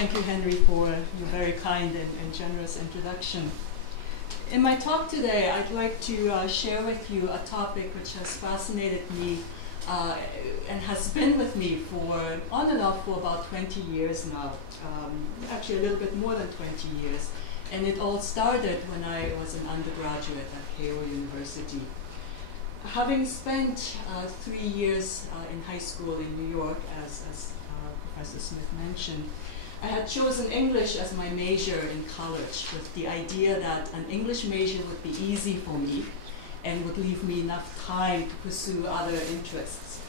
thank you, Henry, for your very kind and generous introduction. In my talk today, I'd like to share with you a topic which has fascinated me and has been with me for on and off for about 20 years now, actually a little bit more than 20 years. And it all started when I was an undergraduate at Keio University. Having spent 3 years in high school in New York, as Professor Smith mentioned, I had chosen English as my major in college with the idea that an English major would be easy for me and would leave me enough time to pursue other interests.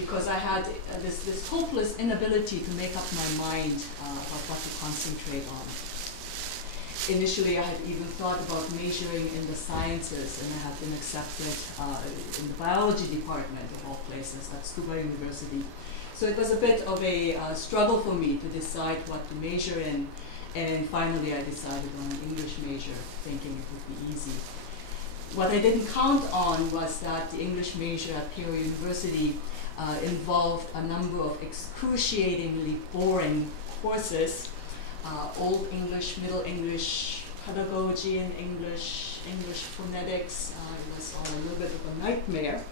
Because I had this hopeless inability to make up my mind about what to concentrate on. Initially, I had even thought about majoring in the sciences, and I had been accepted in the biology department of all places at Tsukuba University. So it was a bit of a struggle for me to decide what to major in, and finally I decided on an English major, thinking it would be easy. What I didn't count on was that the English major at Keio University involved a number of excruciatingly boring courses. Old English, Middle English, pedagogy in English, English phonetics. It was all a little bit of a nightmare.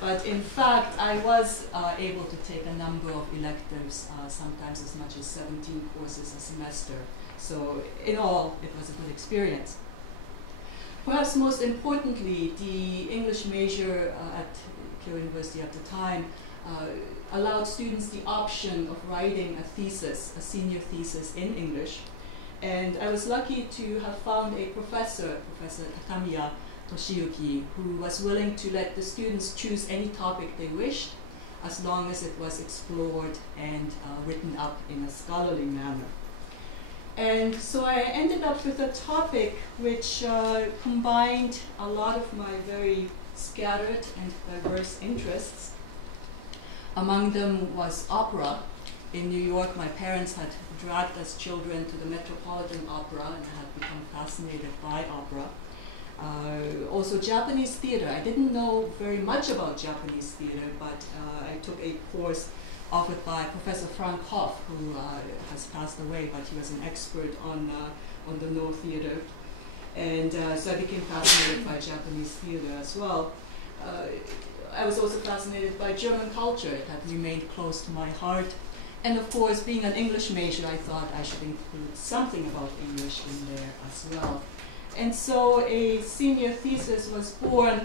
But in fact, I was able to take a number of electives, sometimes as much as 17 courses a semester. So in all, it was a good experience. Perhaps most importantly, the English major at Keio University at the time allowed students the option of writing a thesis, a senior thesis in English. And I was lucky to have found a professor, Professor Takamiya Toshiyuki, who was willing to let the students choose any topic they wished, as long as it was explored and written up in a scholarly manner. And so I ended up with a topic which combined a lot of my very scattered and diverse interests. Among them was opera. In New York, my parents had dragged us children to the Metropolitan Opera, and I had become fascinated by opera. Also Japanese theater. I didn't know very much about Japanese theater, but I took a course offered by Professor Frank Hoff, who has passed away, but he was an expert on the Noh theater. And so I became fascinated by Japanese theater as well. I was also fascinated by German culture. It had remained close to my heart. And of course, being an English major, I thought I should include something about English in there as well. And so a senior thesis was born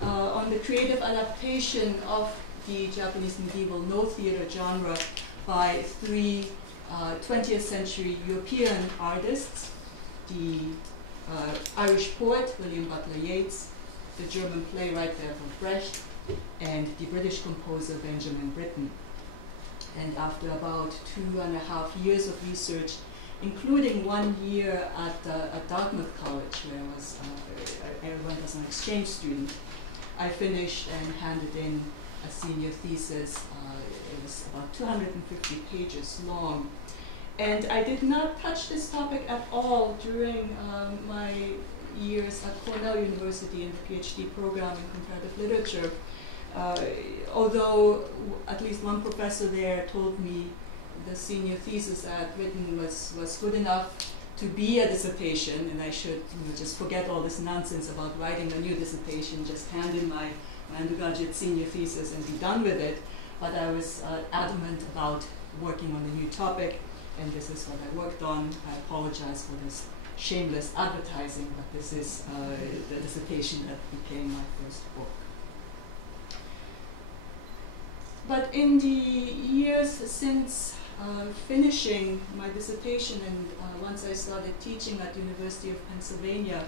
on the creative adaptation of the Japanese medieval Noh theater genre by 3 20th century European artists, the Irish poet William Butler Yeats, the German playwright Bertolt Brecht, and the British composer Benjamin Britten. And after about 2.5 years of research, including 1 year at Dartmouth College, where I went as an exchange student, I finished and handed in a senior thesis. It was about 250 pages long. And I did not touch this topic at all during my years at Cornell University in the PhD program in comparative literature. Although at least one professor there told me the senior thesis I had written was good enough to be a dissertation, and I should just forget all this nonsense about writing a new dissertation, just hand in my undergraduate senior thesis and be done with it. But I was adamant about working on a new topic, and this is what I worked on. I apologize for this shameless advertising, but this is the dissertation that became my first book. But in the years since finishing my dissertation and once I started teaching at University of Pennsylvania,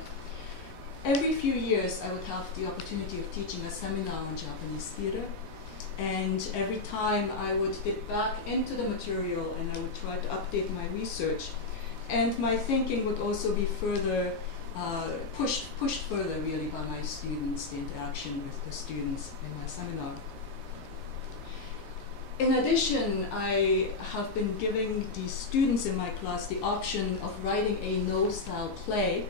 every few years I would have the opportunity of teaching a seminar on Japanese theater. And every time I would dip back into the material and I would try to update my research. And my thinking would also be further pushed further really by my students, the interaction with the students in my seminar. In addition, I have been giving the students in my class the option of writing a Noh-style play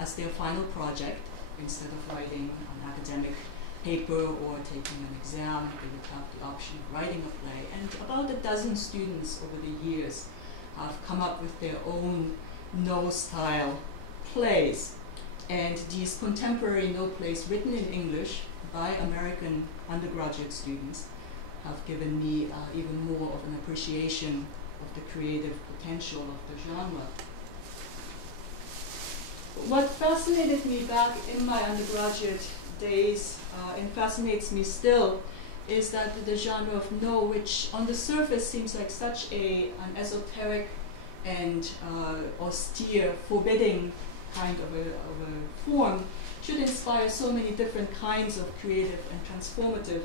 as their final project. Instead of writing an academic paper or taking an exam, they would have the option of writing a play. And about a dozen students over the years have come up with their own no-style plays. And these contemporary no plays written in English by American undergraduate students have given me even more of an appreciation of the creative potential of the genre. What fascinated me back in my undergraduate days and fascinates me still is that the genre of no, which on the surface seems like such an esoteric and austere, forbidding kind of a form, should inspire so many different kinds of creative and transformative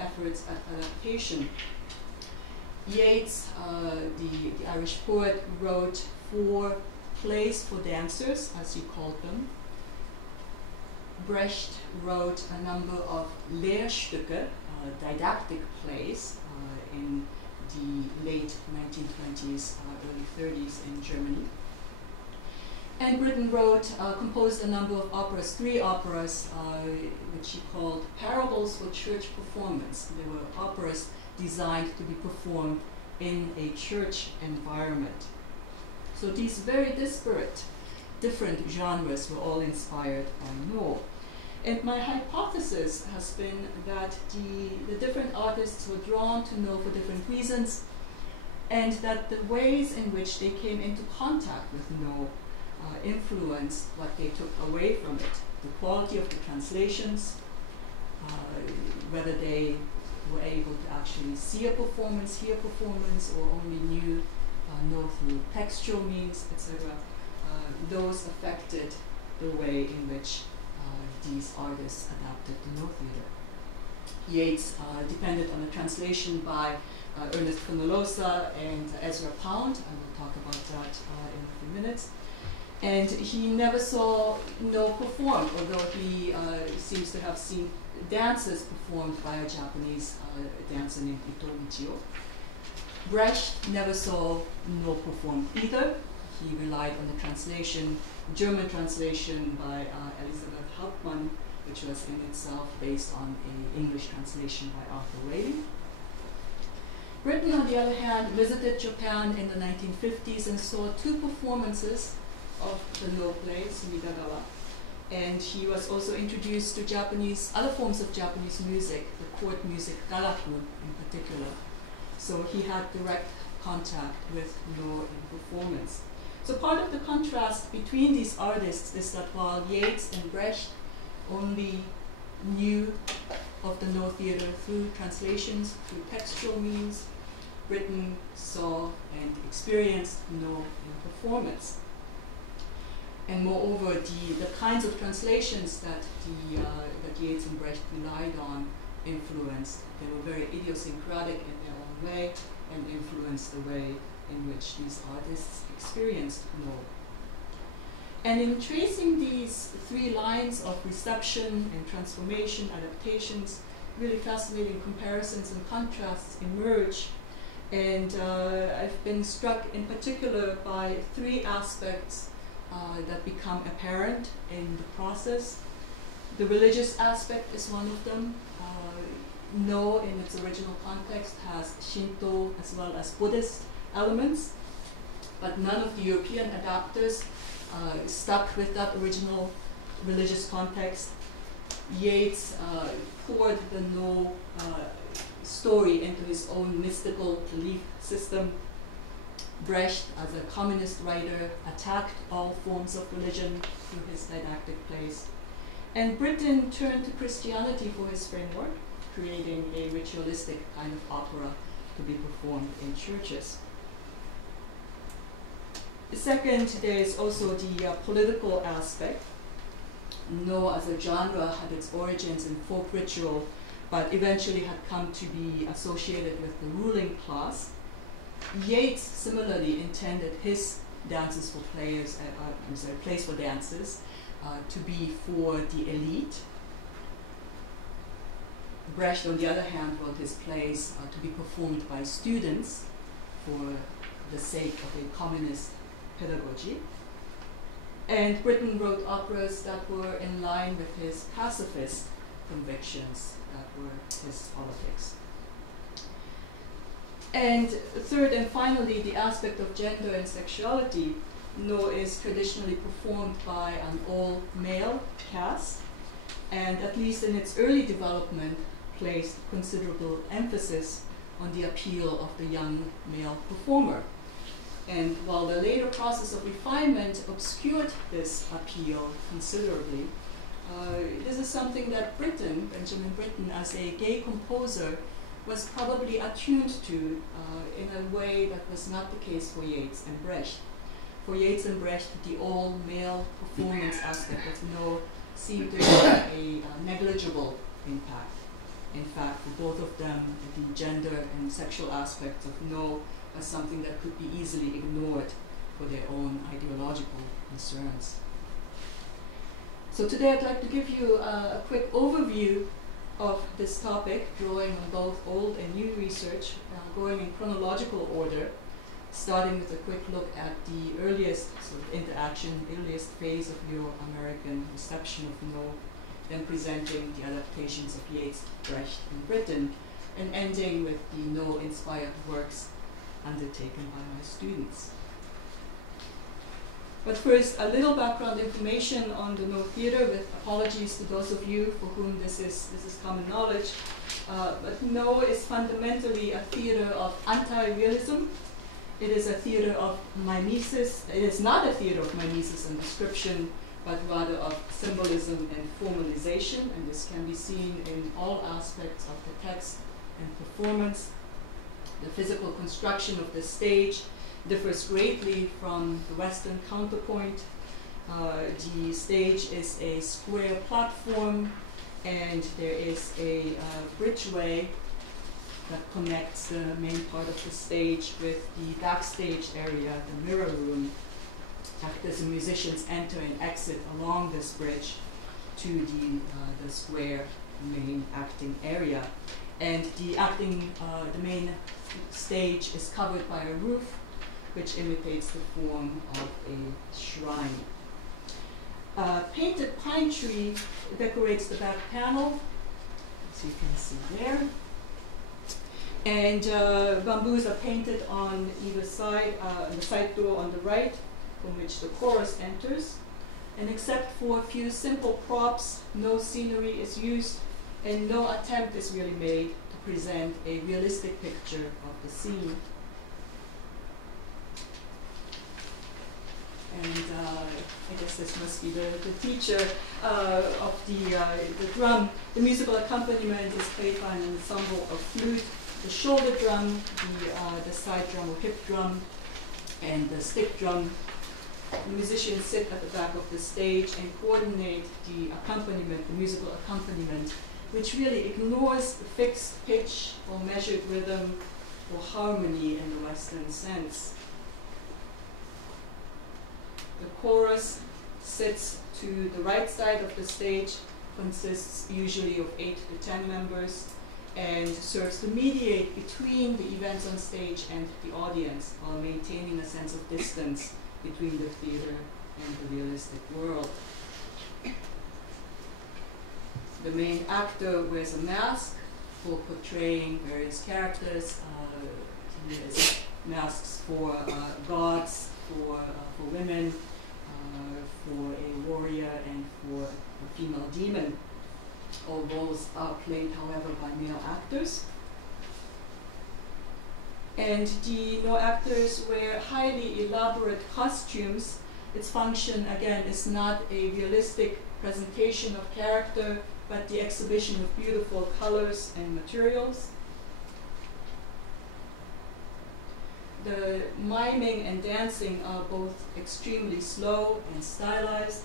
efforts at adaptation. Yeats, the Irish poet, wrote 4 plays for dancers, as he called them. Brecht wrote a number of Lehrstücke, didactic plays, in the late 1920s, early 30s in Germany. And Britten composed a number of operas, 3 operas, which he called parables for church performance. They were operas designed to be performed in a church environment. So these very disparate, different genres were all inspired by no. And my hypothesis has been that the different artists were drawn to no for different reasons, and that the ways in which they came into contact with no influenced what they took away from it. The quality of the translations, whether they were able to actually see a performance, hear performance, or only knew no through textual means, etc. Those affected the way in which these artists adapted the no theater. Yeats depended on a translation by Ernest Ponderosa and Ezra Pound. I will talk about that in a few minutes. And he never saw no performed, although he seems to have seen dances performed by a Japanese dancer named Ito Michio. Brecht never saw no performed either. He relied on the translation, German translation by Elisabeth Hauptmann, which was in itself based on an English translation by Arthur Waley. Britten, on the other hand, visited Japan in the 1950s and saw 2 performances of the no play, Sumidagawa. And he was also introduced to other forms of Japanese music, the court music, garaku in particular. So he had direct contact with no in performance. So part of the contrast between these artists is that while Yeats and Brecht only knew of the no theater through translations, through textual means, Britten saw and experienced no in performance. And moreover, the kinds of translations that Yeats and Brecht relied on influenced. They were very idiosyncratic in their own way and influenced the way in which these artists experienced no. And in tracing these 3 lines of reception and transformation, adaptations, really fascinating comparisons and contrasts emerge. And I've been struck in particular by 3 aspects that become apparent in the process. The religious aspect is one of them. No, in its original context, has Shinto as well as Buddhist elements, but none of the European adapters stuck with that original religious context. Yeats poured the no story into his own mystical belief system. Brecht, as a communist writer, attacked all forms of religion through his didactic plays. And Britten turned to Christianity for his framework, creating a ritualistic kind of opera to be performed in churches. Second, there is also the political aspect. No, as a genre, had its origins in folk ritual, but eventually had come to be associated with the ruling class. Yeats similarly intended his dances for plays for dancers to be for the elite. Brecht, on the other hand, wrote his plays to be performed by students for the sake of a communist pedagogy. And Britten wrote operas that were in line with his pacifist convictions, that were his politics. And third and finally, the aspect of gender and sexuality. No is traditionally performed by an all-male cast, and at least in its early development, placed considerable emphasis on the appeal of the young male performer. And while the later process of refinement obscured this appeal considerably, this is something that Britten, Benjamin Britten, as a gay composer, was probably attuned to in a way that was not the case for Yeats and Brecht. For Yeats and Brecht, the all-male performance aspect of No seemed to have a negligible impact. In fact, for both of them, the gender and sexual aspects of No as something that could be easily ignored for their own ideological concerns. So today I'd like to give you a quick overview of this topic, drawing on both old and new research, going in chronological order, starting with a quick look at the earliest sort of interaction, earliest phase of Euro-American reception of No, then presenting the adaptations of Yeats, Brecht, and Britten, and ending with the No-inspired works undertaken by my students. But first, a little background information on the No theater, with apologies to those of you for whom this is common knowledge. But No is fundamentally a theater of anti-realism. It is a theater of mimesis. It is not a theater of mimesis and description, but rather of symbolism and formalization, and this can be seen in all aspects of the text and performance. The physical construction of the stage differs greatly from the Western counterpoint. The stage is a square platform, and there is a bridgeway that connects the main part of the stage with the backstage area, the mirror room. Actors and musicians enter and exit along this bridge to the square main acting area. And the main stage is covered by a roof, which imitates the form of a shrine. Painted pine tree decorates the back panel, as you can see there. And bamboos are painted on either side, the side door on the right, from which the chorus enters. And except for a few simple props, no scenery is used, and no attempt is really made to present a realistic picture of the scene. And I guess this must be the teacher of the drum. The musical accompaniment is played by an ensemble of flute, the shoulder drum, the side drum or hip drum, and the stick drum. The musicians sit at the back of the stage and coordinate the accompaniment, the musical accompaniment, which really ignores the fixed pitch or measured rhythm or harmony in the Western sense. The chorus sits to the right side of the stage, consists usually of 8 to 10 members, and serves to mediate between the events on stage and the audience while maintaining a sense of distance between the theater and the realistic world. The main actor wears a mask for portraying various characters. He has masks for gods, for women, for a warrior, and for a female demon. All roles are played, however, by male actors. And the No actors wear highly elaborate costumes. Its function, again, is not a realistic presentation of character, but the exhibition of beautiful colors and materials. The miming and dancing are both extremely slow and stylized.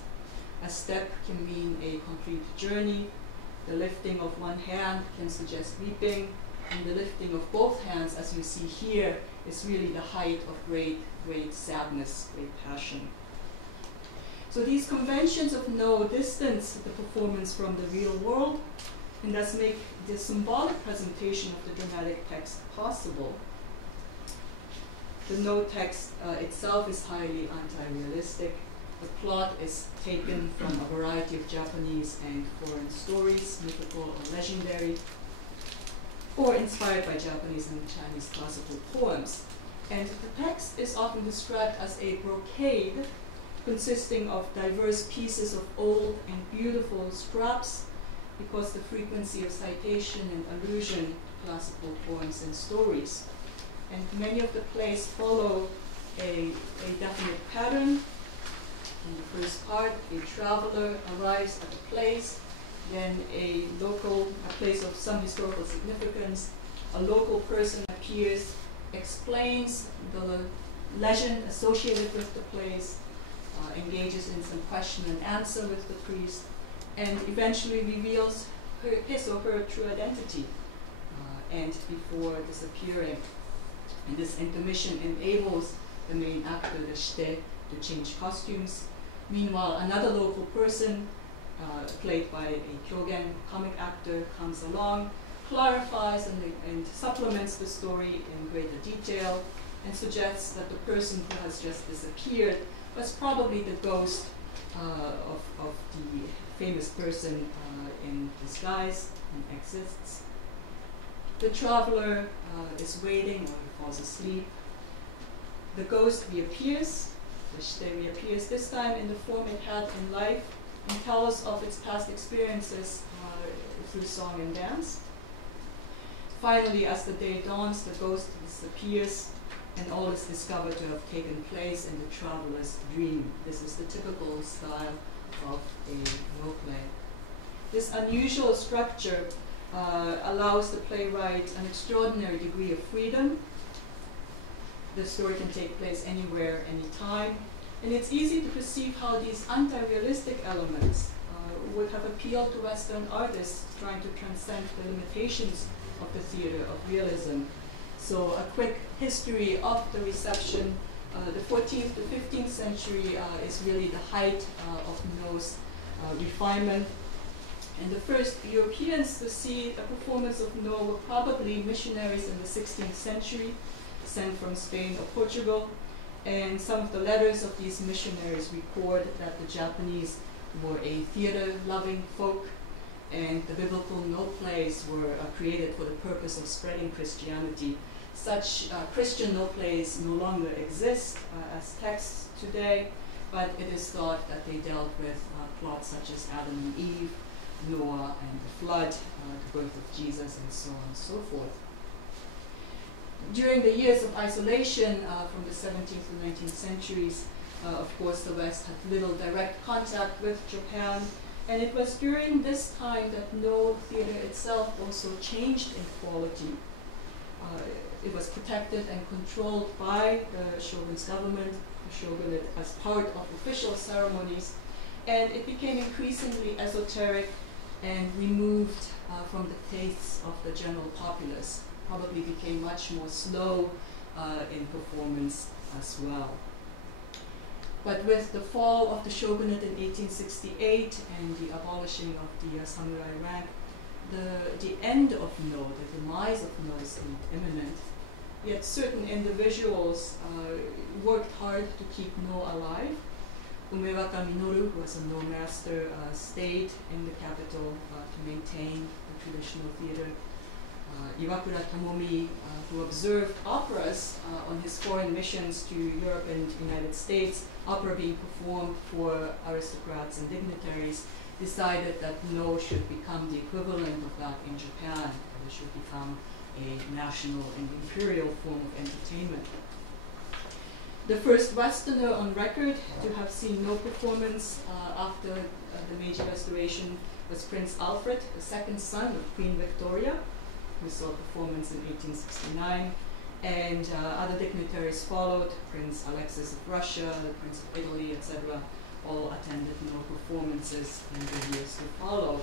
A step can mean a complete journey. The lifting of one hand can suggest weeping, and the lifting of both hands, as you see here, is really the height of great, great sadness, great passion. So these conventions of No distance the performance from the real world, and thus make the symbolic presentation of the dramatic text possible. The No text itself is highly anti-realistic. The plot is taken from a variety of Japanese and foreign stories, mythical or legendary. or inspired by Japanese and Chinese classical poems. And the text is often described as a brocade consisting of diverse pieces of old and beautiful scraps, because the frequency of citation and allusion to classical poems and stories. And many of the plays follow a definite pattern. In the first part, a traveler arrives at a place, then a place of some historical significance, a local person appears, explains the legend associated with the place, engages in some question and answer with the priest, and eventually reveals his or her true identity, and before disappearing. And this intermission enables the main actor, the shite, to change costumes. Meanwhile, another local person, played by a kyogen comic actor, comes along, clarifies and supplements the story in greater detail, and suggests that the person who has just disappeared was probably the ghost of the famous person in disguise and exists. The traveler is waiting, or he falls asleep. The ghost reappears, the shite reappears, this time in the form it had in life, and tells of its past experiences through song and dance. Finally, as the day dawns, the ghost disappears, and all is discovered to have taken place in the traveler's dream. This is the typical style of a no play. This unusual structure allows the playwright an extraordinary degree of freedom. The story can take place anywhere, anytime, and it's easy to perceive how these anti-realistic elements would have appealed to Western artists trying to transcend the limitations of the theater of realism. So a quick history of the reception. The 14th to 15th century is really the height of No's refinement. And the first Europeans to see a performance of No were probably missionaries in the 16th century, sent from Spain or Portugal. And some of the letters of these missionaries record that the Japanese were a theater-loving folk, and the biblical No plays were created for the purpose of spreading Christianity. Such Christian No plays no longer exist as texts today, but it is thought that they dealt with plots such as Adam and Eve, Noah and the flood, the birth of Jesus, and so on and so forth. During the years of isolation from the 17th to 19th centuries, of course, the West had little direct contact with Japan, and it was during this time that No theater itself also changed in quality. It was protected and controlled by the shogun's government, the shogunate, as part of official ceremonies, and it became increasingly esoteric and removed from the tastes of the general populace. Probably became much more slow in performance as well. But with the fall of the shogunate in 1868 and the abolishing of the samurai rank, the end of No, the demise of No, seemed imminent. Yet certain individuals worked hard to keep No alive. Umewaka Minoru, who was a No master, stayed in the capital to maintain the traditional theater. Iwakura Tomomi, who observed operas on his foreign missions to Europe and the United States, opera being performed for aristocrats and dignitaries, decided that No should become the equivalent of that in Japan, and it should become a national and imperial form of entertainment. The first Westerner on record to have seen No performance after the Meiji Restoration was Prince Alfred, the second son of Queen Victoria, who saw performance in 1869, and other dignitaries followed. Prince Alexis of Russia, the Prince of Italy, etc., all attended No performances in the years to follow.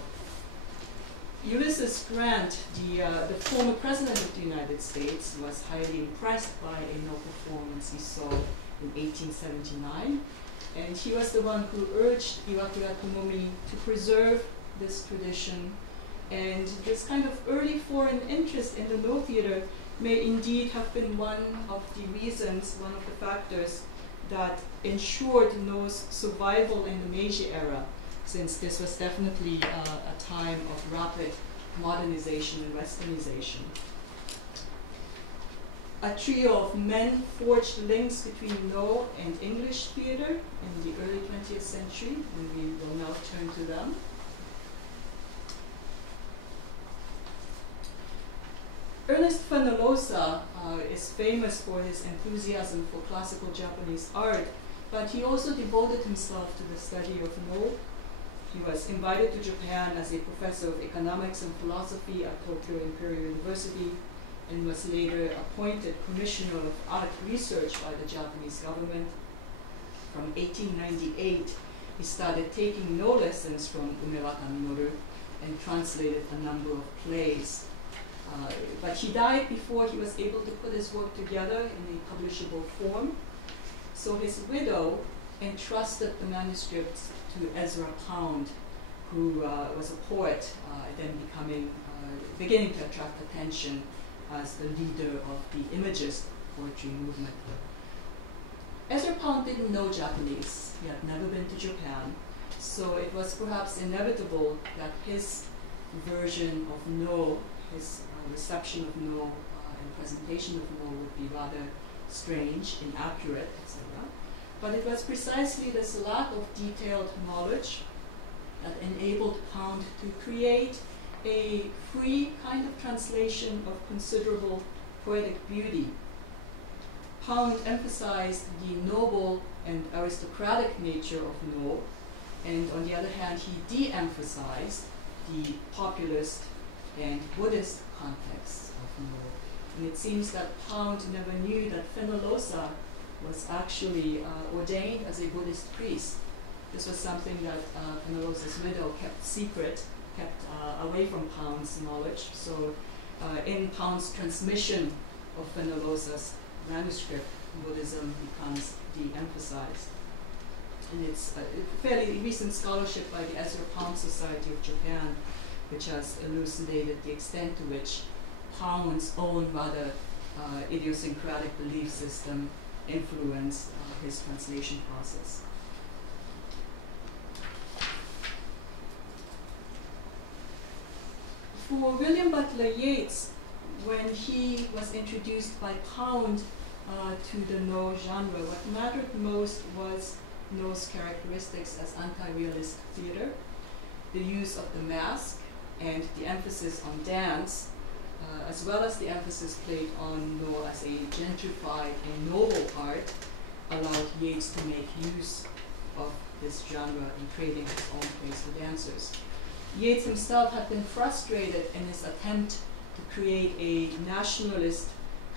Ulysses Grant, the former president of the United States, was highly impressed by a No performance he saw in 1879, and he was the one who urged Iwakura Tomomi to preserve this tradition. And this kind of early foreign interest in the No theater may indeed have been one of the reasons, one of the factors that ensured No's survival in the Meiji era, since this was definitely a time of rapid modernization and westernization. A trio of men forged links between No and English theater in the early 20th century, and we will now turn to them. Ernest Ponderosa is famous for his enthusiasm for classical Japanese art, but he also devoted himself to the study of No. He was invited to Japan as a professor of economics and philosophy at Tokyo Imperial University, and was later appointed Commissioner of Art Research by the Japanese government. From 1898, he started taking No lessons from Umewata Minoru and translated a number of plays. But he died before he was able to put his work together in a publishable form. So his widow entrusted the manuscripts to Ezra Pound, who was a poet, then beginning to attract attention as the leader of the Imagist poetry movement. Ezra Pound didn't know Japanese. He had never been to Japan. So it was perhaps inevitable that his version of No, his reception of No and presentation of No would be rather strange, inaccurate, etc. But it was precisely this lack of detailed knowledge that enabled Pound to create a free kind of translation of considerable poetic beauty. Pound emphasized the noble and aristocratic nature of No, and on the other hand, he de-emphasized the populist and Buddhist context of No. And it seems that Pound never knew that Ponderosa was actually ordained as a Buddhist priest. This was something that Ponderosa's widow kept secret, kept away from Pound's knowledge. So in Pound's transmission of Ponderosa's manuscript, Buddhism becomes de-emphasized. And it's a fairly recent scholarship by the Ezra Pound Society of Japan, which has elucidated the extent to which Pound's own rather idiosyncratic belief system influenced his translation process. For William Butler Yeats, when he was introduced by Pound to the No genre, what mattered most was No's characteristics as anti-realist theater, the use of the mask and the emphasis on dance, as well as the emphasis played on No as a gentrified and noble art, allowed Yeats to make use of this genre in creating his own plays for dancers. Yeats himself had been frustrated in his attempt to create a nationalist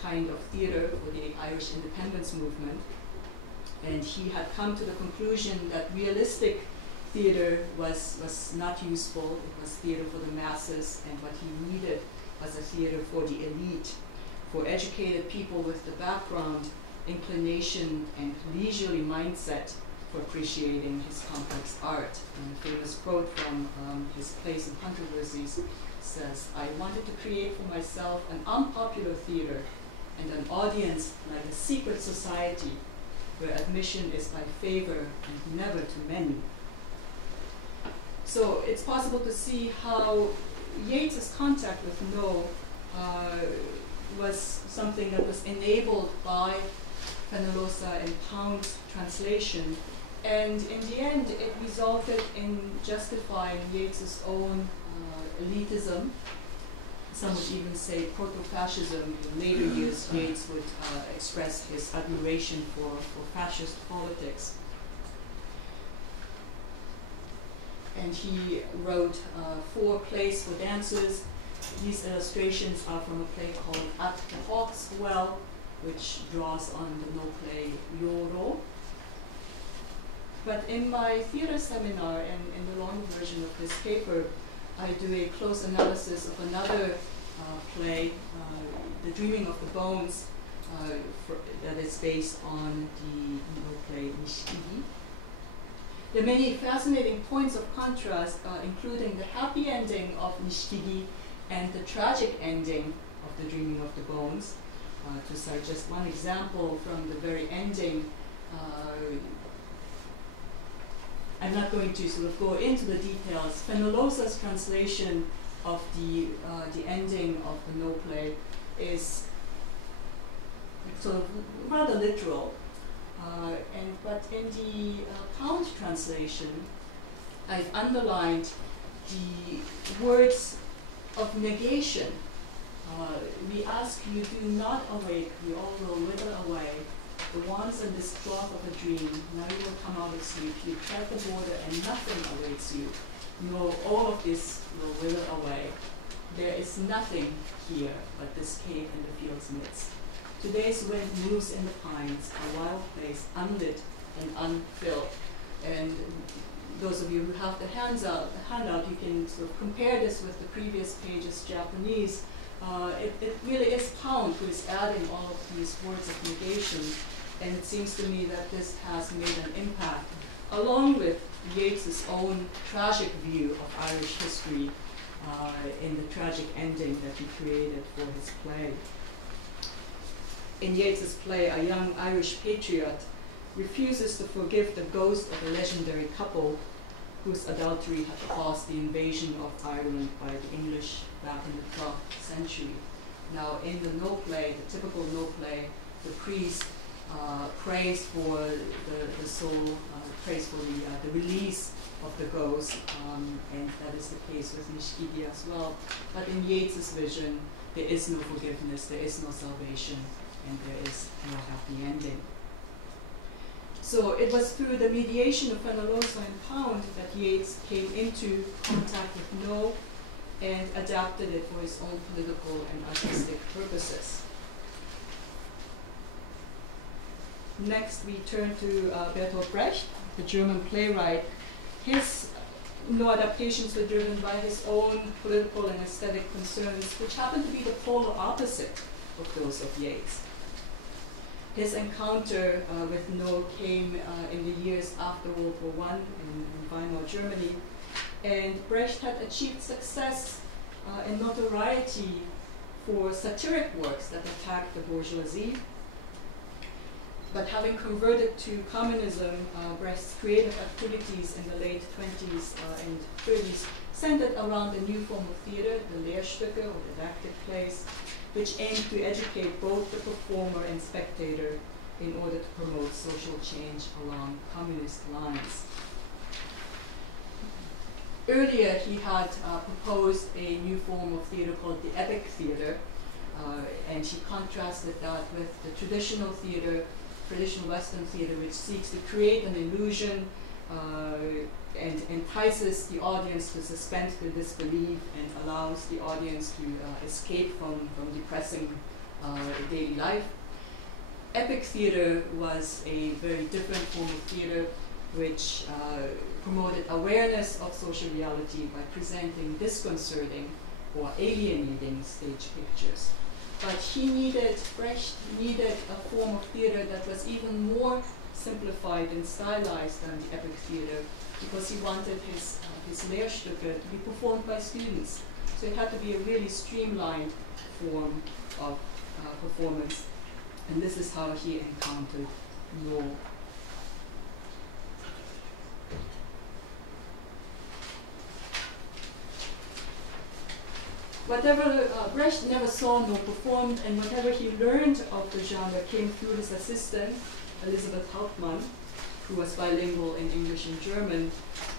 kind of theater for the Irish independence movement, and he had come to the conclusion that realistic theater was not useful. It was theater for the masses, and what he needed was a theater for the elite, for educated people with the background, inclination, and leisurely mindset for appreciating his complex art. And a famous quote from his Plays and Controversies says, "I wanted to create for myself an unpopular theater and an audience like a secret society where admission is by favor and never to many." So it's possible to see how Yeats's contact with No was something that was enabled by Ponderosa and Pound's translation, and in the end it resulted in justifying Yeats's own elitism. Some would even say proto-fascism. In later years, Yeats would express his admiration for fascist politics. And he wrote 4 plays for dancers. These illustrations are from a play called At the Hawk's Well, which draws on the No play Yoro. But in my theater seminar and in the long version of this paper, I do a close analysis of another play, The Dreaming of the Bones, that is based on the No play Nishikigi. There are many fascinating points of contrast, including the happy ending of Nishikigi and the tragic ending of The Dreaming of the Bones. To cite just one example from the very ending, I'm not going to sort of go into the details. Ponderosa's translation of the ending of the No play is sort of rather literal. But in the Pound translation, I've underlined the words of negation. We ask you, do not awake, you all will wither away. The ones in this cloth of a dream, now you will come out of sleep. You tread the border and nothing awaits you. You know, all of this will wither away. There is nothing here but this cave in the field's midst. Today's wind moves in the pines, a wild place, unlit and unfilled. And those of you who have the handout, you can sort of compare this with the previous page's Japanese. It really is Pound who is adding all of these words of negation, and it seems to me that this has made an impact, along with Yeats's own tragic view of Irish history in the tragic ending that he created for his play. In Yeats's play, a young Irish patriot refuses to forgive the ghost of a legendary couple whose adultery had caused the invasion of Ireland by the English back in the 12th century. Now, in the no play, the typical no play, the priest prays for the soul, prays for the release of the ghost, and that is the case with Nishikigi as well. But in Yeats's vision, there is no forgiveness, there is no salvation, and there is no happy ending. So it was through the mediation of Ponderosa and Pound that Yeats came into contact with No and adapted it for his own political and artistic purposes. Next, we turn to Bertolt Brecht, the German playwright. His No adaptations were driven by his own political and aesthetic concerns, which happened to be the polar opposite of those of Yeats. His encounter with No came in the years after World War I in Weimar, Germany, and Brecht had achieved success and notoriety for satiric works that attacked the bourgeoisie. But having converted to communism, Brecht's creative activities in the late 20s and 30s centered around a new form of theater, the Lehrstücke, or didactic plays, which aimed to educate both the performer and spectator in order to promote social change along communist lines. Earlier, he had proposed a new form of theater called the epic theater, and he contrasted that with the traditional theater, traditional Western theater, which seeks to create an illusion and entices the audience to suspend their disbelief and allows the audience to escape from depressing daily life. Epic theater was a very different form of theater which promoted awareness of social reality by presenting disconcerting or alienating stage pictures. But Brecht needed a form of theater that was even more simplified and stylized than the epic theater, because he wanted his Lehrstücke to be performed by students. So it had to be a really streamlined form of performance. And this is how he encountered No. Whatever Brecht never saw nor performed, and whatever he learned of the genre came through his assistant, Elisabeth Hauptmann, who was bilingual in English and German.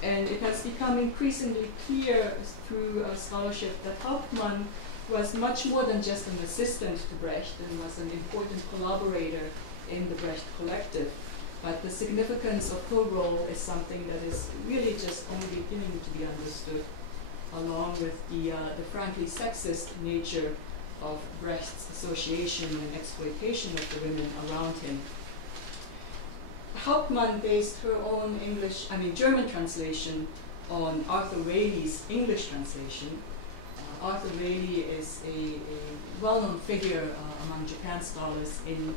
And it has become increasingly clear through scholarship that Hauptmann was much more than just an assistant to Brecht and was an important collaborator in the Brecht collective. But the significance of her role is something that is really just only beginning to be understood, along with the frankly sexist nature of Brecht's association and exploitation of the women around him. Hauptmann based her own German translation on Arthur Rayleigh's English translation. Arthur Rayleigh is a well-known figure among Japan scholars in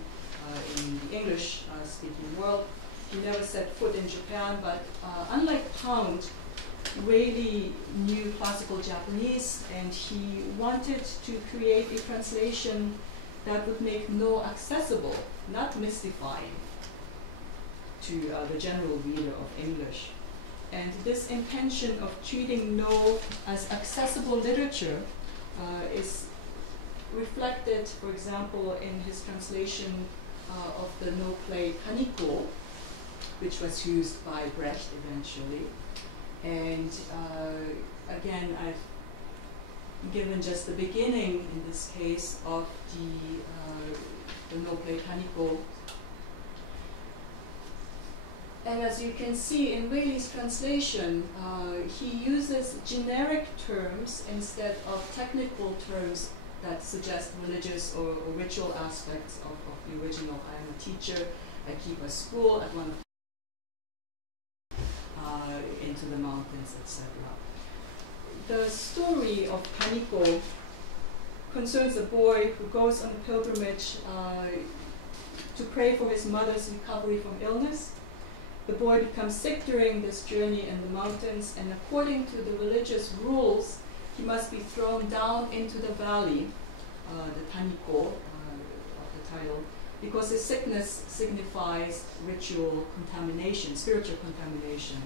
the English-speaking world. He never set foot in Japan, but unlike Pound, Rayleigh knew classical Japanese, and he wanted to create a translation that would make No accessible, not mystifying, to the general reader of English. And this intention of treating No as accessible literature is reflected, for example, in his translation of the no play Kaniko, which was used by Brecht eventually. And again, I've given just the beginning in this case of the no play Kaniko. And as you can see in Whaley's translation, he uses generic terms instead of technical terms that suggest religious or ritual aspects of the original. I am a teacher, I keep a school at one into the mountains, etc. The story of Kaniko concerns a boy who goes on a pilgrimage to pray for his mother's recovery from illness. The boy becomes sick during this journey in the mountains, and according to the religious rules, he must be thrown down into the valley, the Taniko of the title, because his sickness signifies ritual contamination, spiritual contamination.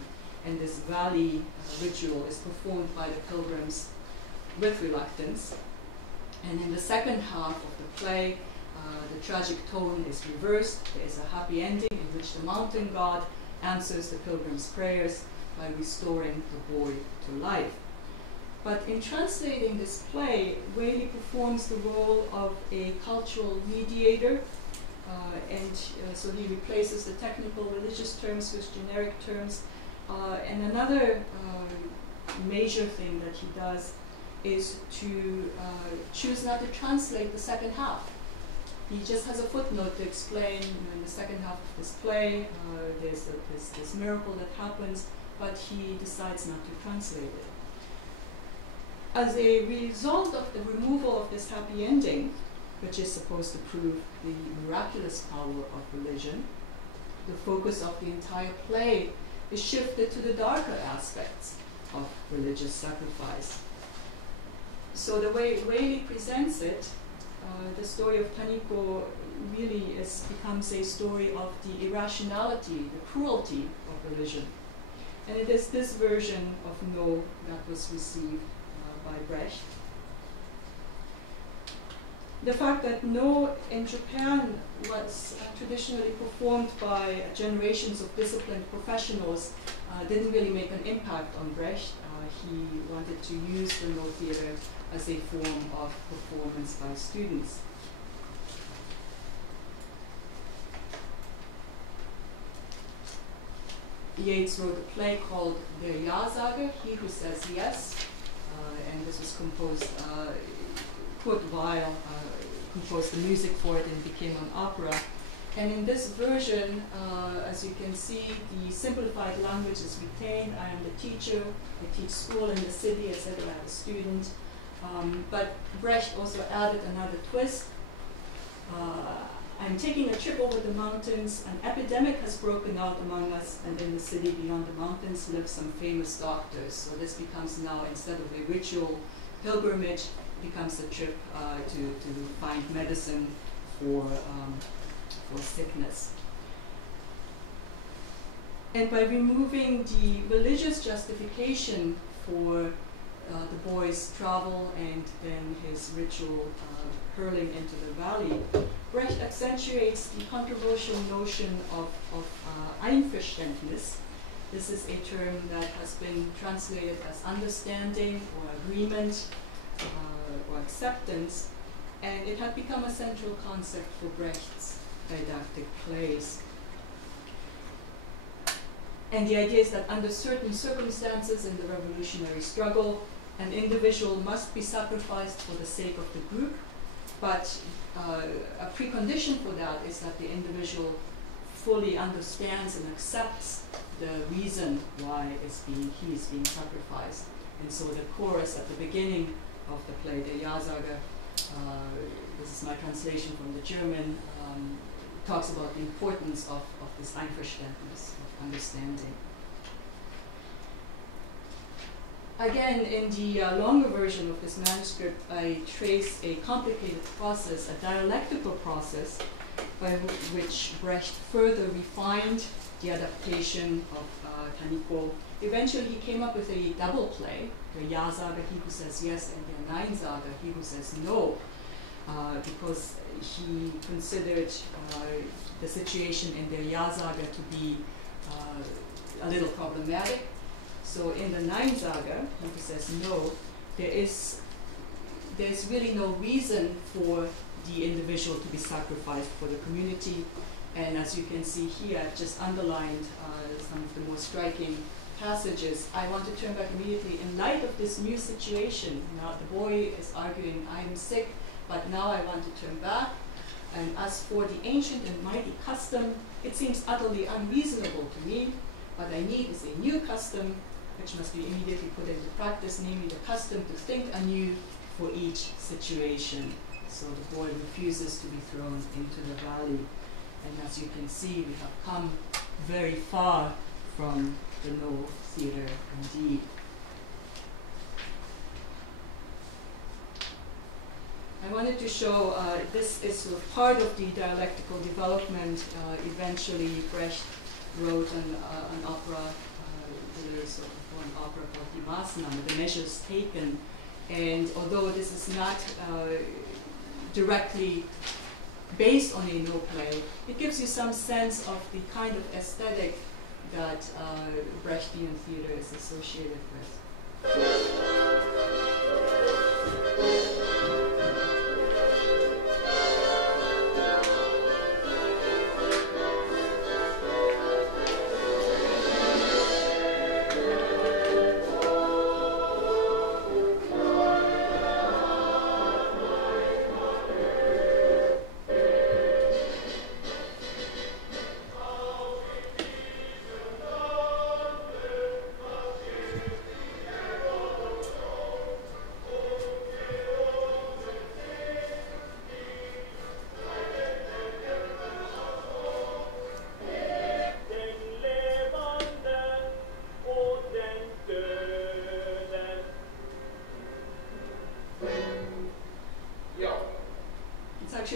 And this valley ritual is performed by the pilgrims with reluctance. And in the second half of the play, the tragic tone is reversed. There is a happy ending in which the mountain god answers the pilgrims' prayers by restoring the boy to life. But in translating this play, Whaley performs the role of a cultural mediator, so he replaces the technical religious terms with generic terms. And another major thing that he does is to choose not to translate the second half. He just has a footnote to explain, in the second half of this play, there's this miracle that happens, but he decides not to translate it. As a result of the removal of this happy ending, which is supposed to prove the miraculous power of religion, the focus of the entire play is shifted to the darker aspects of religious sacrifice. So the way Whaley presents it, the story of Taniko really becomes a story of the irrationality, the cruelty of religion. And it is this version of No that was received by Brecht. The fact that No in Japan was traditionally performed by generations of disciplined professionals didn't really make an impact on Brecht. He wanted to use the No theater as a form of performance by students. Yeats wrote a play called Der Ja-Sager, He Who Says Yes, and this was composed, Kurt Weill composed the music for it and became an opera. And in this version, as you can see, the simplified language is retained. I am the teacher, I teach school in the city, etc. I have a student. But Brecht also added another twist. I'm taking a trip over the mountains. An epidemic has broken out among us, and in the city beyond the mountains live some famous doctors. So this becomes now, instead of a ritual pilgrimage, becomes a trip to find medicine for sickness. And by removing the religious justification for the boy's travel and then his ritual hurling into the valley, Brecht accentuates the controversial notion of Einverständnis. This is a term that has been translated as understanding or agreement or acceptance, and it had become a central concept for Brecht's didactic plays. And the idea is that under certain circumstances in the revolutionary struggle, an individual must be sacrificed for the sake of the group, but a precondition for that is that the individual fully understands and accepts the reason why he is being sacrificed. And so the chorus at the beginning of the play, the Ja-Sager, this is my translation from the German, talks about the importance of this Einverständnis, of understanding. Again, in the longer version of this manuscript, I trace a complicated process, a dialectical process, by which Brecht further refined the adaptation of Taniko. Eventually, he came up with a double play, the Ja-Sager, he who says yes, and the Nein-Sager, he who says no. because he considered the situation in the Ja-Saga to be a little problematic. So in the Nein-Saga, he says no, there's really no reason for the individual to be sacrificed for the community. And as you can see here, I've just underlined some of the more striking passages. I want to turn back immediately. In light of this new situation, now the boy is arguing, I'm sick, but now I want to turn back. And as for the ancient and mighty custom, it seems utterly unreasonable to me. What I need is a new custom, which must be immediately put into practice, namely the custom to think anew for each situation. So the boy refuses to be thrown into the valley. And as you can see, we have come very far from the No theater indeed. I wanted to show this is sort of part of the dialectical development. Eventually, Brecht wrote an opera, sort of an opera called Die Maßnahme, The Measures Taken. And although this is not directly based on a No play, it gives you some sense of the kind of aesthetic that Brechtian theater is associated with.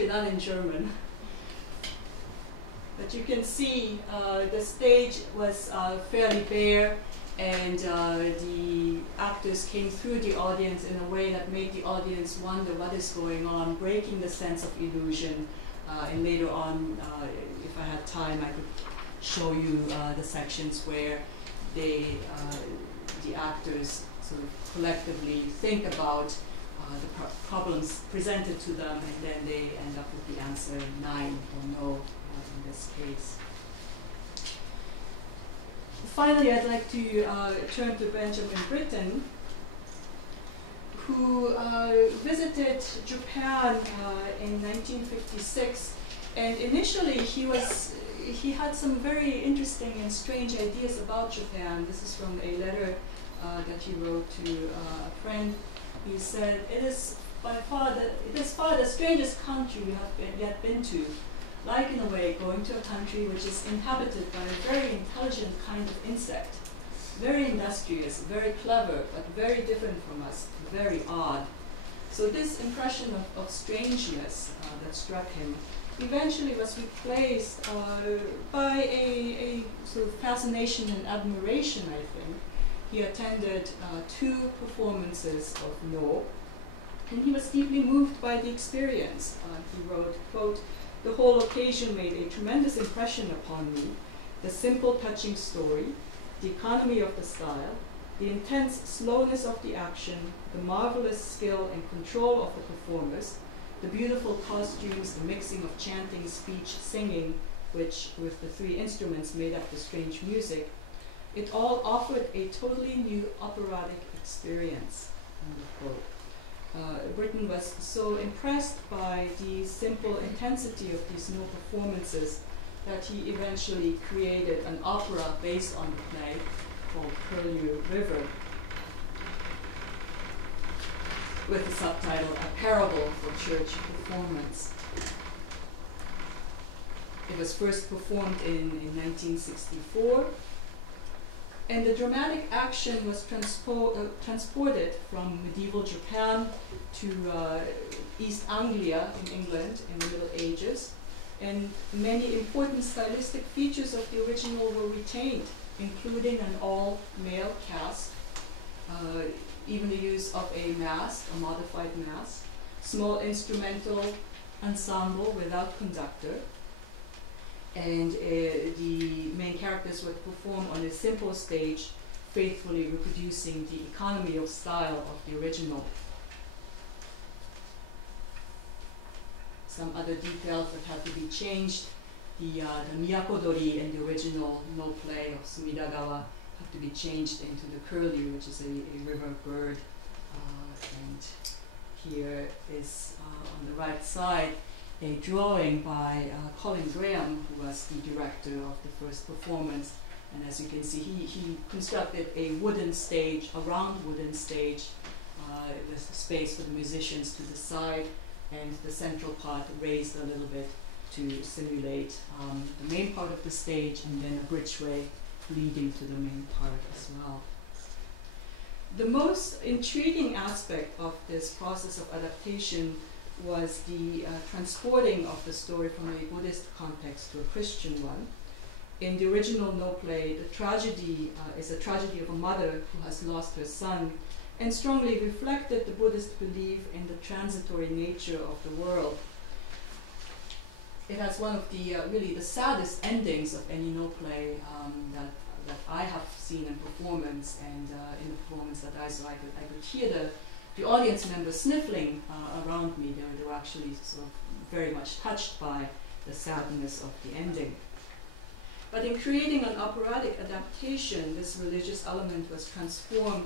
Not in German, but you can see the stage was fairly bare, and the actors came through the audience in a way that made the audience wonder what is going on, breaking the sense of illusion. And later on, if I had time, I could show you the sections where the actors sort of collectively think about the problems presented to them, and then they end up with the answer Nein or no in this case. Finally, I'd like to turn to Benjamin Britten, who visited Japan in 1956, and initially he had some very interesting and strange ideas about Japan. This is from a letter that he wrote to a friend. He said, it is far the strangest country we have yet been to, like in a way going to a country which is inhabited by a very intelligent kind of insect, very industrious, very clever, but very different from us, very odd. So this impression of strangeness that struck him eventually was replaced by a sort of fascination and admiration, I think. He attended 2 performances of No, and he was deeply moved by the experience. He wrote, quote, "The whole occasion made a tremendous impression upon me. The simple, touching story, the economy of the style, the intense slowness of the action, the marvelous skill and control of the performers, the beautiful costumes, the mixing of chanting, speech, singing, which with the 3 instruments made up the strange music, it all offered a totally new operatic experience." End of quote. Britten was so impressed by the simple intensity of these No performances that he eventually created an opera based on the play called Curlew River, with the subtitle A Parable for Church Performance. It was first performed in 1964. And the dramatic action was transported from medieval Japan to East Anglia in England in the Middle Ages. And many important stylistic features of the original were retained, including an all-male cast, even the use of a mask, a modified mask, small instrumental ensemble without conductor, and the main characters would perform on a simple stage, faithfully reproducing the economy of style of the original. Some other details that have to be changed. The miyakodori in the original no play of Sumidagawa have to be changed into the curlew, which is a river bird. And here is on the right side a drawing by Colin Graham, who was the director of the first performance. And as you can see, he constructed a wooden stage, a round wooden stage, the space for the musicians to the side, and the central part raised a little bit to simulate the main part of the stage, and then a bridgeway leading to the main part as well. The most intriguing aspect of this process of adaptation was the transporting of the story from a Buddhist context to a Christian one. In the original no play, the tragedy is a tragedy of a mother who has lost her son, and strongly reflected the Buddhist belief in the transitory nature of the world. It has one of the really the saddest endings of any no play that I have seen in performance, and in the performance that I saw, I could hear the audience members sniffling around me. They were actually sort of very much touched by the sadness of the ending. But in creating an operatic adaptation, this religious element was transformed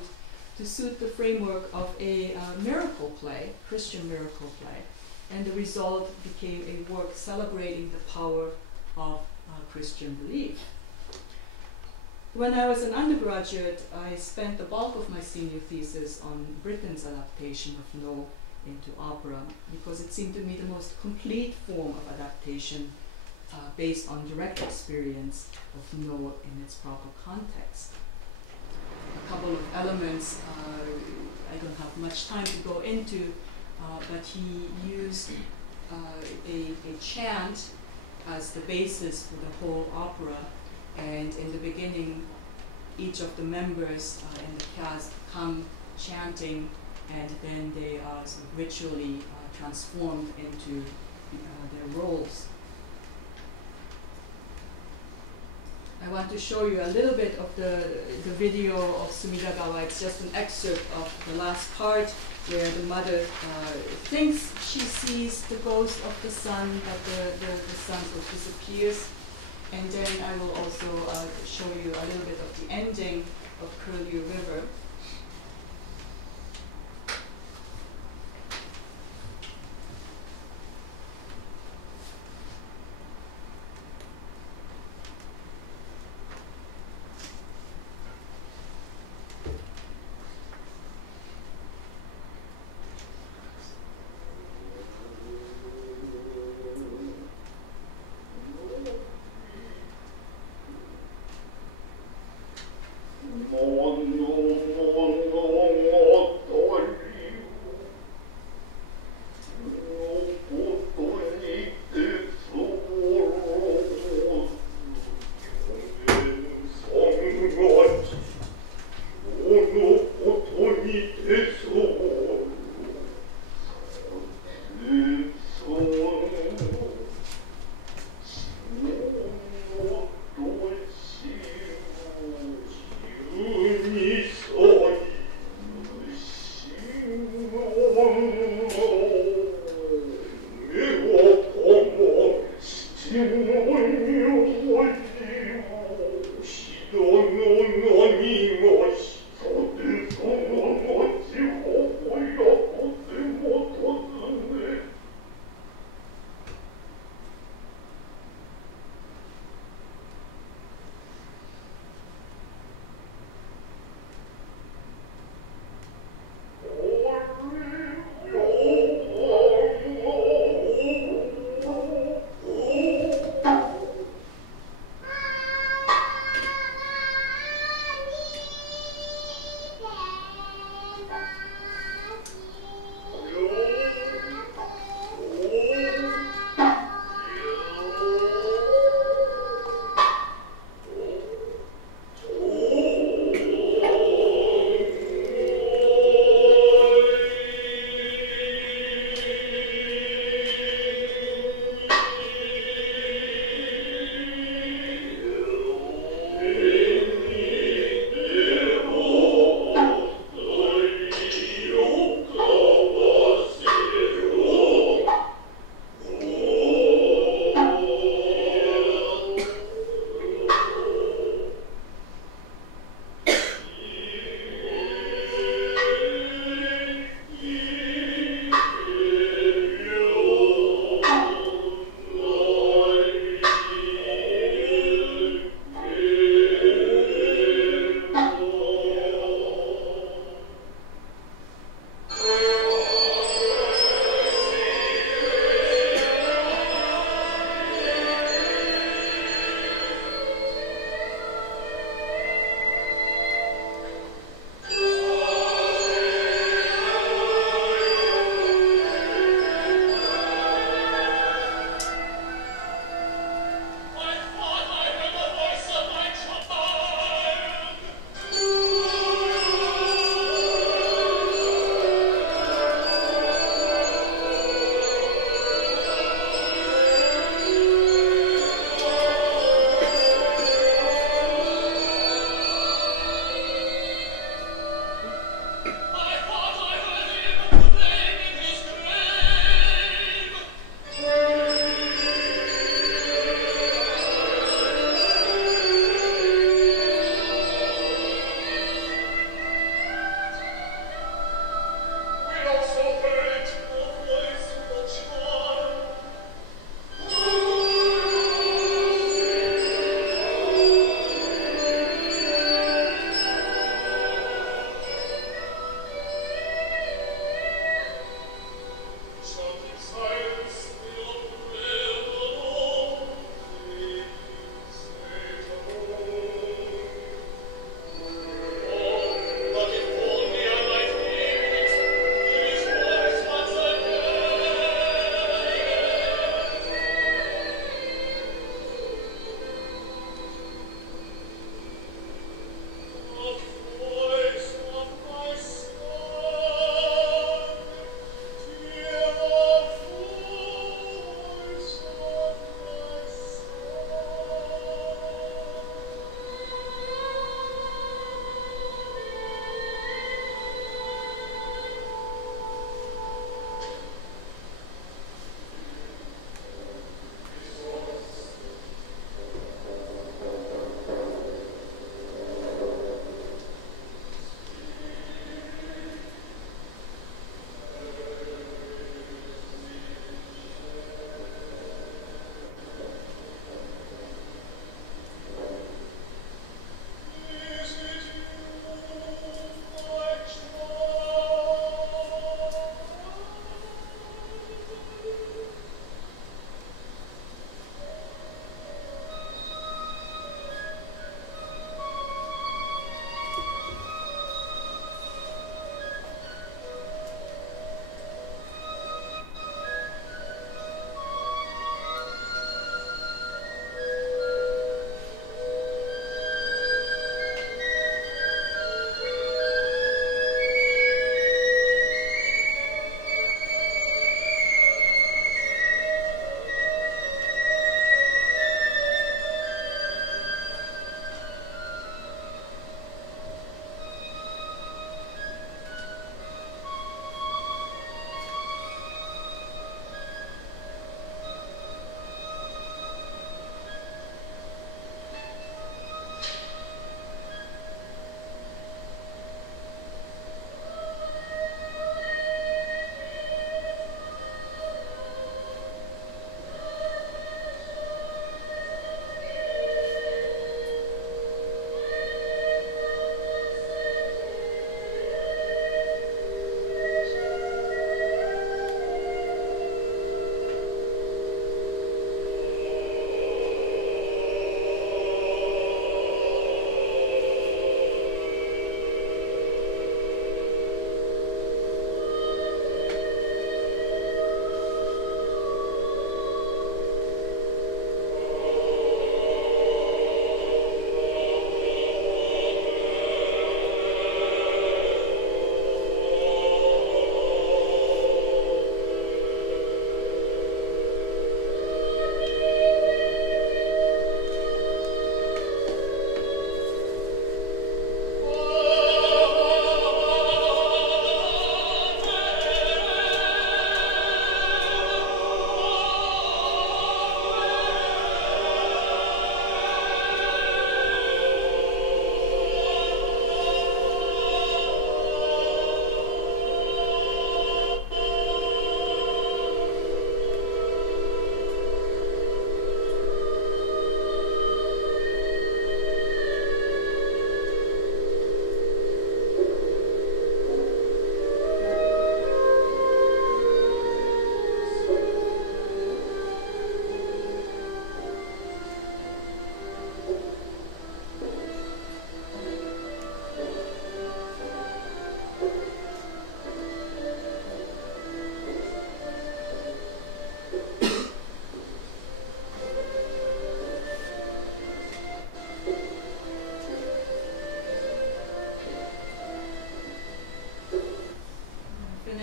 to suit the framework of a miracle play, Christian miracle play, and the result became a work celebrating the power of Christian belief. When I was an undergraduate, I spent the bulk of my senior thesis on Britten's adaptation of No into opera, because it seemed to me the most complete form of adaptation based on direct experience of No in its proper context. A couple of elements I don't have much time to go into, but he used a chant as the basis for the whole opera, and in the beginning each of the members in the cast come chanting, and then they are sort of ritually transformed into their roles. I want to show you a little bit of the video of Sumidagawa. It's just an excerpt of the last part where the mother thinks she sees the ghost of the son, but the son sort of disappears. And then I will also show you a little bit of the ending of Curlew River.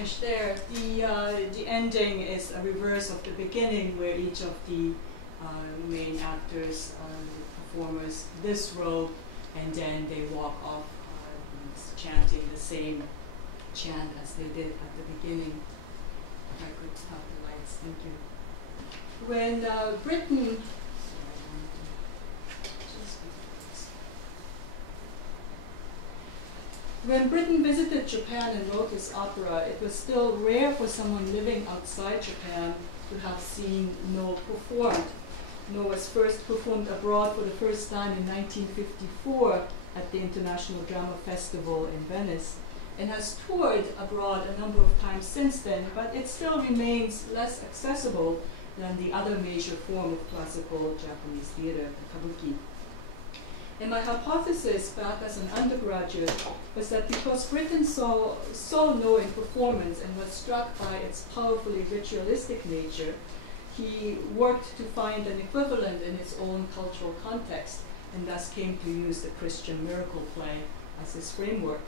finish there. The ending is a reverse of the beginning, where each of the main actors, performers, this role, and then they walk off chanting the same chant as they did at the beginning. If I could have the lights, thank you. When Britten, when Britten visited Japan and wrote his opera, it was still rare for someone living outside Japan to have seen No performed. No was first performed abroad for the first time in 1954 at the International Drama Festival in Venice, and has toured abroad a number of times since then, but it still remains less accessible than the other major form of classical Japanese theater, the kabuki. And my hypothesis back as an undergraduate was that because Britten saw No in performance and was struck by its powerfully ritualistic nature, he worked to find an equivalent in his own cultural context, and thus came to use the Christian miracle play as his framework.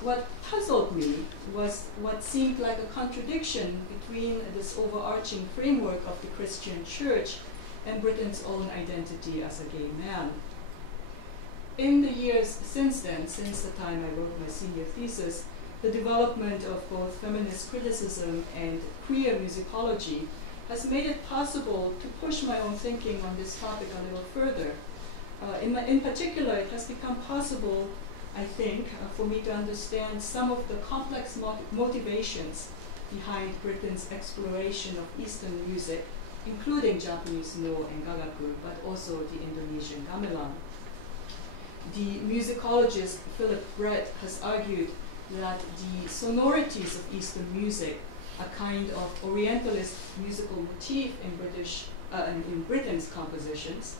What puzzled me was what seemed like a contradiction between this overarching framework of the Christian church and Britten's own identity as a gay man. In the years since then, since the time I wrote my senior thesis, the development of both feminist criticism and queer musicology has made it possible to push my own thinking on this topic a little further. In particular, it has become possible, I think, for me to understand some of the complex motivations behind Britten's exploration of Eastern music, including Japanese No and Gagaku, but also the Indonesian gamelan. The musicologist Philip Brett has argued that the sonorities of Eastern music, a kind of Orientalist musical motif in Britten's compositions,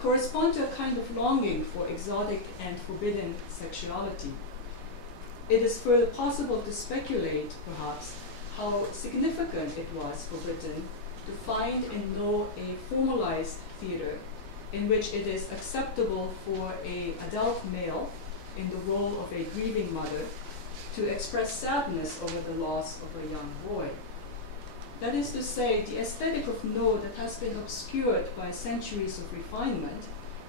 correspond to a kind of longing for exotic and forbidden sexuality. It is further possible to speculate, perhaps, how significant it was for Britten to find in No a formalized theater in which it is acceptable for an adult male in the role of a grieving mother to express sadness over the loss of a young boy. That is to say, the aesthetic of No that has been obscured by centuries of refinement,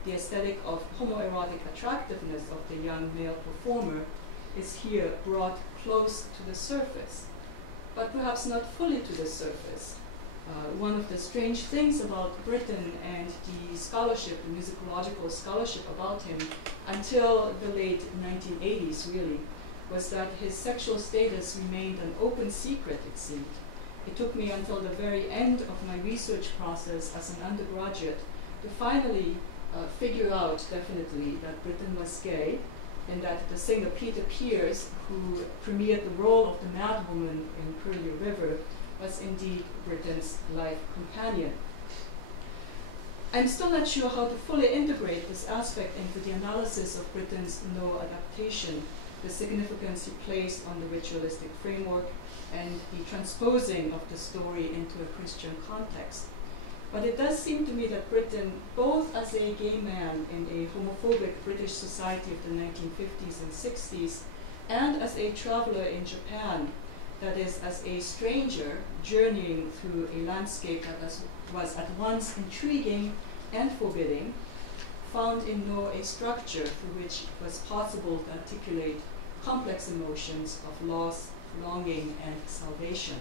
the aesthetic of homoerotic attractiveness of the young male performer, is here brought close to the surface, but perhaps not fully to the surface. One of the strange things about Britten and the scholarship, the musicological scholarship about him, until the late 1980s really, was that his sexual status remained an open secret, it seemed. It took me until the very end of my research process as an undergraduate to finally figure out definitely that Britten was gay, and that the singer Peter Pears, who premiered the role of the madwoman in Curlew River, was indeed Britten's life companion. I'm still not sure how to fully integrate this aspect into the analysis of Britten's No adaptation, the significance he placed on the ritualistic framework, and the transposing of the story into a Christian context. But it does seem to me that Britten, both as a gay man in a homophobic British society of the 1950s and 60s, and as a traveler in Japan, that is, as a stranger journeying through a landscape that was at once intriguing and forbidding, found in No a structure through which it was possible to articulate complex emotions of loss, longing, and salvation.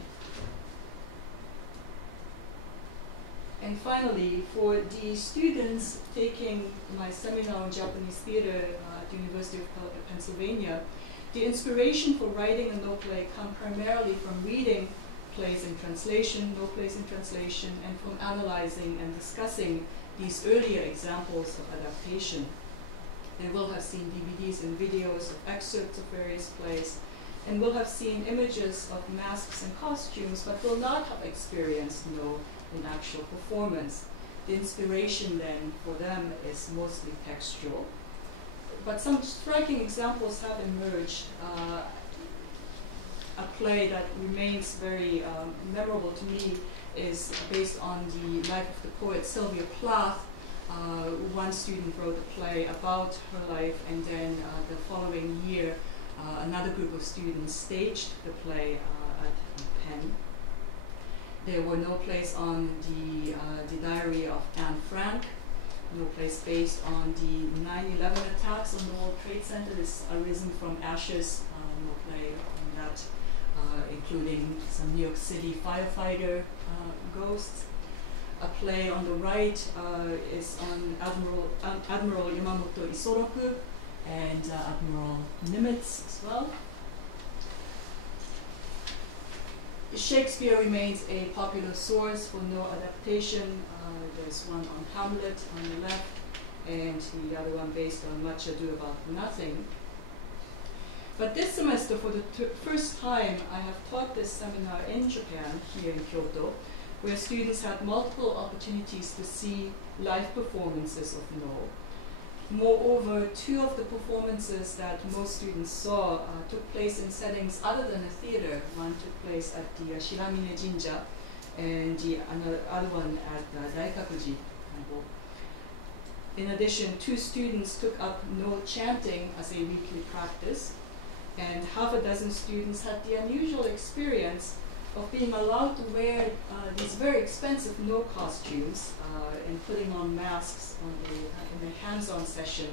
And finally, for the students taking my seminar on Japanese theater at the University of Pennsylvania, the inspiration for writing a No play comes primarily from reading plays in translation, No plays in translation, and from analyzing and discussing these earlier examples of adaptation. They will have seen DVDs and videos of excerpts of various plays, and will have seen images of masks and costumes, but will not have experienced No in actual performance. The inspiration then for them is mostly textual. But some striking examples have emerged. A play that remains very memorable to me is based on the life of the poet Sylvia Plath. One student wrote a play about her life, and then the following year Another group of students staged the play at Penn. There were no plays on the Diary of Anne Frank, no plays based on the 9/11 attacks on the World Trade Center, this Arisen from Ashes, no play on that, including some New York City firefighter ghosts. A play on the right is on Admiral Yamamoto Isoroku and Admiral Nimitz as well. Shakespeare remains a popular source for no adaptation. There's one on Hamlet on the left, and the other one based on Much Ado About Nothing. But this semester, for the first time, I have taught this seminar in Japan, here in Kyoto, where students had multiple opportunities to see live performances of No. Moreover, 2 of the performances that most students saw took place in settings other than a theater. One took place at the Shiramine Jinja, and the other one at Daikakuji Temple. In addition, 2 students took up No chanting as a weekly practice, and half a dozen students had the unusual experience of being allowed to wear these very expensive No costumes and putting on masks in a hands-on session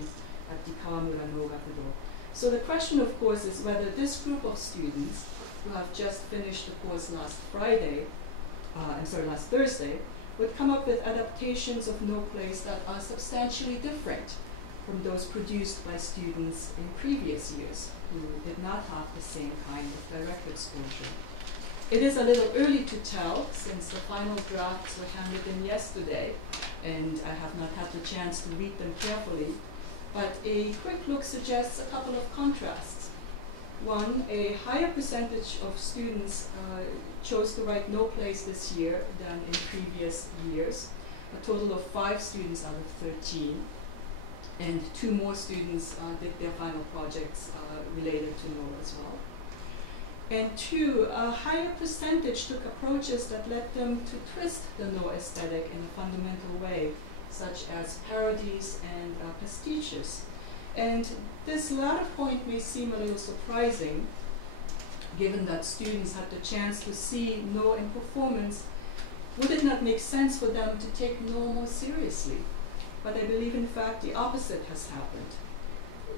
at the Kawamura No Gakudo. So the question, of course, is whether this group of students who have just finished the course last Thursday, would come up with adaptations of No plays that are substantially different from those produced by students in previous years who did not have the same kind of direct exposure. It is a little early to tell, since the final drafts were handed in yesterday, and I have not had the chance to read them carefully, but a quick look suggests a couple of contrasts. One, a higher percentage of students chose to write No plays this year than in previous years, a total of 5 students out of 13, and 2 more students did their final projects related to No as well. And 2, a higher percentage took approaches that led them to twist the No aesthetic in a fundamental way, such as parodies and pastiches. And this latter point may seem a little surprising, given that students had the chance to see No in performance. Would it not make sense for them to take No more seriously? But I believe, in fact, the opposite has happened.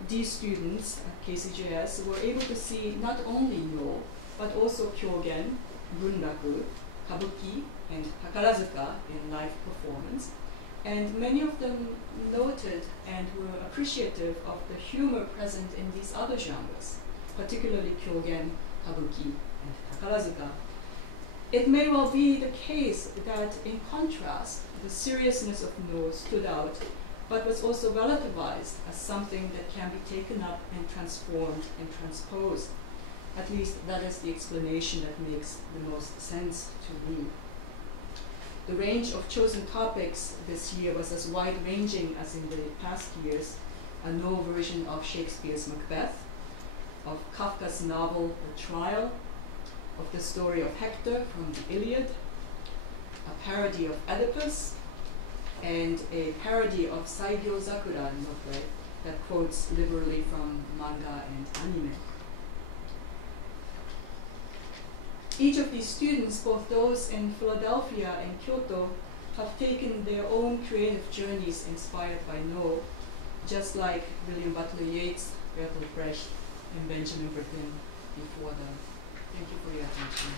These students at KCJS were able to see not only No, but also Kyogen, Bunraku, Kabuki, and Takarazuka in live performance. And many of them noted and were appreciative of the humor present in these other genres, particularly Kyogen, Kabuki, and Takarazuka. It may well be the case that, in contrast, the seriousness of No stood out, but was also relativized as something that can be taken up and transformed and transposed. At least that is the explanation that makes the most sense to me. The range of chosen topics this year was as wide-ranging as in the past years: a No version of Shakespeare's Macbeth, of Kafka's novel The Trial, of the story of Hector from the Iliad, a parody of Oedipus, and a parody of Saigyo Zakura no play that quotes liberally from manga and anime. Each of these students, both those in Philadelphia and Kyoto, have taken their own creative journeys inspired by No, just like William Butler Yeats, Bertolt Brecht, and Benjamin Britten before them. Thank you for your attention.